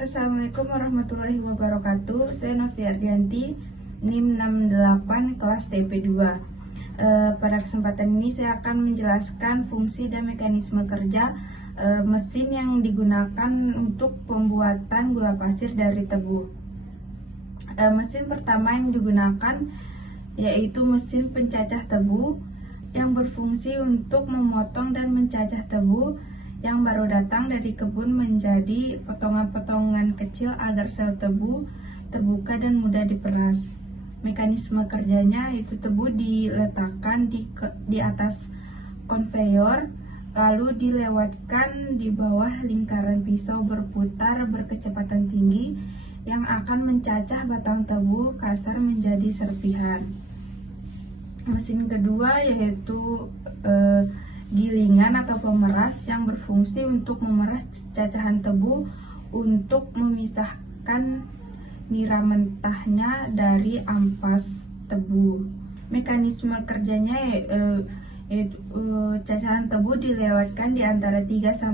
Assalamualaikum warahmatullahi wabarakatuh. Saya Novi Ardianti, NIM 68 kelas TP2. Pada kesempatan ini saya akan menjelaskan fungsi dan mekanisme kerja mesin yang digunakan untuk pembuatan gula pasir dari tebu. Mesin pertama yang digunakan yaitu mesin pencacah tebu yang berfungsi untuk memotong dan mencacah tebu yang baru datang dari kebun menjadi potongan-potongan kecil agar sel tebu terbuka dan mudah diperas. Mekanisme kerjanya yaitu tebu diletakkan di atas konveyor, lalu dilewatkan di bawah lingkaran pisau berputar berkecepatan tinggi yang akan mencacah batang tebu kasar menjadi serpihan. Mesin kedua yaitu gilingan atau pemeras yang berfungsi untuk memeras cacahan tebu untuk memisahkan nira mentahnya dari ampas tebu. Mekanisme kerjanya yaitu cacahan tebu dilewatkan di antara 3-4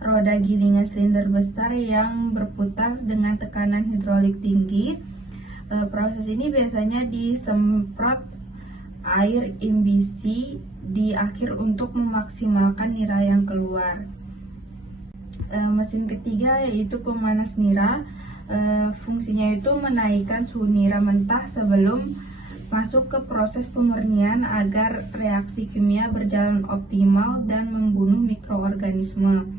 roda gilingan silinder besar yang berputar dengan tekanan hidrolik tinggi. Proses ini biasanya disemprot air imbisi di akhir untuk memaksimalkan nira yang keluar. Mesin ketiga yaitu pemanas nira. Fungsinya itu menaikkan suhu nira mentah sebelum masuk ke proses pemurnian agar reaksi kimia berjalan optimal dan membunuh mikroorganisme.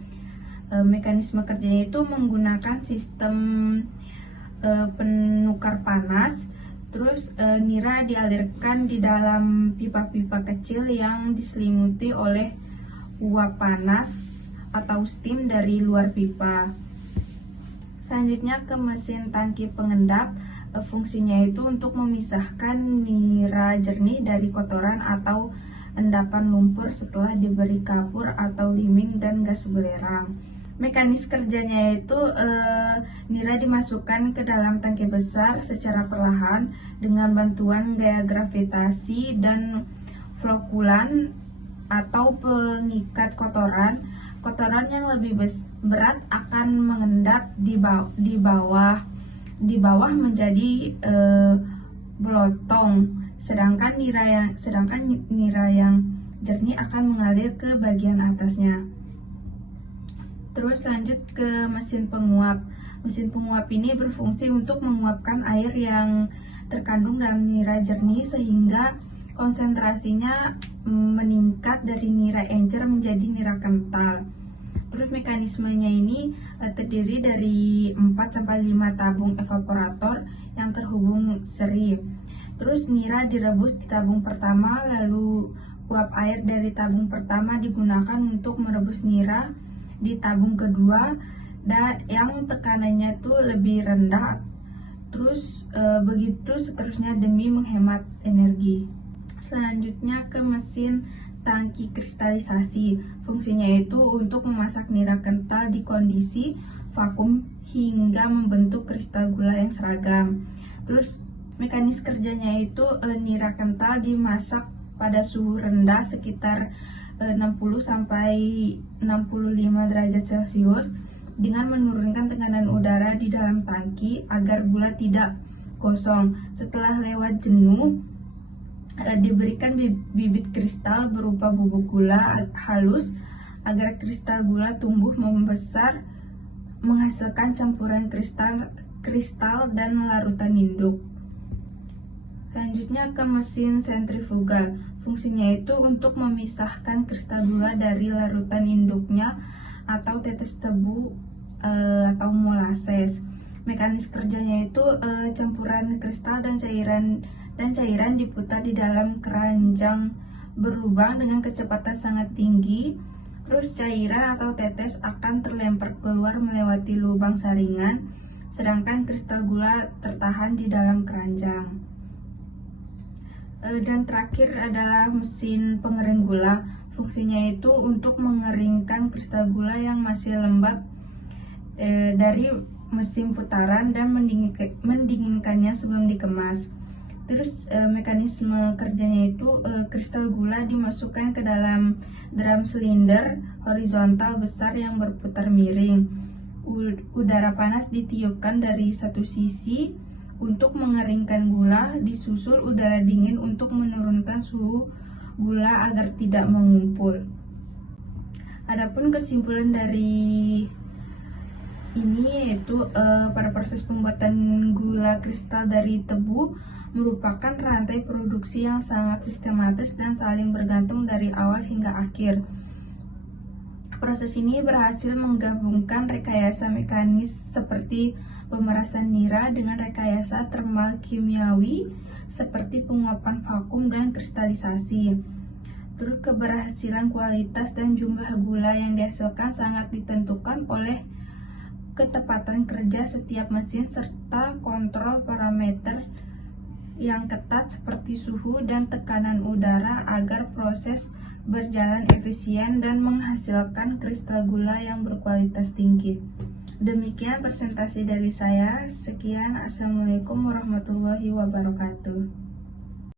Mekanisme kerjanya itu menggunakan sistem penukar panas. Terus nira dialirkan di dalam pipa-pipa kecil yang diselimuti oleh uap panas atau steam dari luar pipa. Selanjutnya ke mesin tangki pengendap. Fungsinya itu untuk memisahkan nira jernih dari kotoran atau endapan lumpur setelah diberi kapur atau liming dan gas belerang. Mekanis kerjanya itu nira dimasukkan ke dalam tangki besar secara perlahan dengan bantuan gaya gravitasi dan flokulan atau pengikat kotoran. Kotoran yang lebih berat akan mengendap di bawah menjadi belotong, sedangkan nira yang jernih akan mengalir ke bagian atasnya. Terus lanjut ke mesin penguap. Mesin penguap ini berfungsi untuk menguapkan air yang terkandung dalam nira jernih sehingga konsentrasinya meningkat dari nira encer menjadi nira kental. Terus mekanismenya ini terdiri dari 4-5 tabung evaporator yang terhubung seri. Terus nira direbus di tabung pertama, lalu uap air dari tabung pertama digunakan untuk merebus nira di tabung kedua dan yang tekanannya tuh lebih rendah. Terus begitu seterusnya demi menghemat energi. Selanjutnya ke mesin tangki kristalisasi. Fungsinya itu untuk memasak nira kental di kondisi vakum hingga membentuk kristal gula yang seragam. Terus mekanis kerjanya itu nira kental dimasak pada suhu rendah sekitar 60-65 derajat Celcius dengan menurunkan tekanan udara di dalam tangki agar gula tidak kosong. Setelah lewat jenuh, diberikan bibit kristal berupa bubuk gula halus agar kristal gula tumbuh membesar menghasilkan campuran kristal dan larutan induk. Selanjutnya ke mesin sentrifugal. Fungsinya itu untuk memisahkan kristal gula dari larutan induknya atau tetes tebu atau molases. Mekanis kerjanya itu campuran kristal dan cairan diputar di dalam keranjang berlubang dengan kecepatan sangat tinggi. Terus cairan atau tetes akan terlempar keluar melewati lubang saringan, sedangkan kristal gula tertahan di dalam keranjang. Dan terakhir adalah mesin pengering gula. Fungsinya itu untuk mengeringkan kristal gula yang masih lembab dari mesin putaran dan mendinginkannya sebelum dikemas. Terus mekanisme kerjanya itu kristal gula dimasukkan ke dalam drum silinder horizontal besar yang berputar miring. Udara panas ditiupkan dari satu sisi untuk mengeringkan gula, disusul udara dingin untuk menurunkan suhu gula agar tidak mengumpul. Adapun kesimpulan dari ini yaitu pada proses pembuatan gula kristal dari tebu merupakan rantai produksi yang sangat sistematis dan saling bergantung dari awal hingga akhir. Proses ini berhasil menggabungkan rekayasa mekanis seperti pemerasan nira dengan rekayasa termal kimiawi seperti penguapan vakum dan kristalisasi. Terus keberhasilan kualitas dan jumlah gula yang dihasilkan sangat ditentukan oleh ketepatan kerja setiap mesin serta kontrol parameter yang ketat seperti suhu dan tekanan udara agar proses berjalan efisien dan menghasilkan kristal gula yang berkualitas tinggi. Demikian presentasi dari saya. Sekian, Assalamualaikum warahmatullahi wabarakatuh.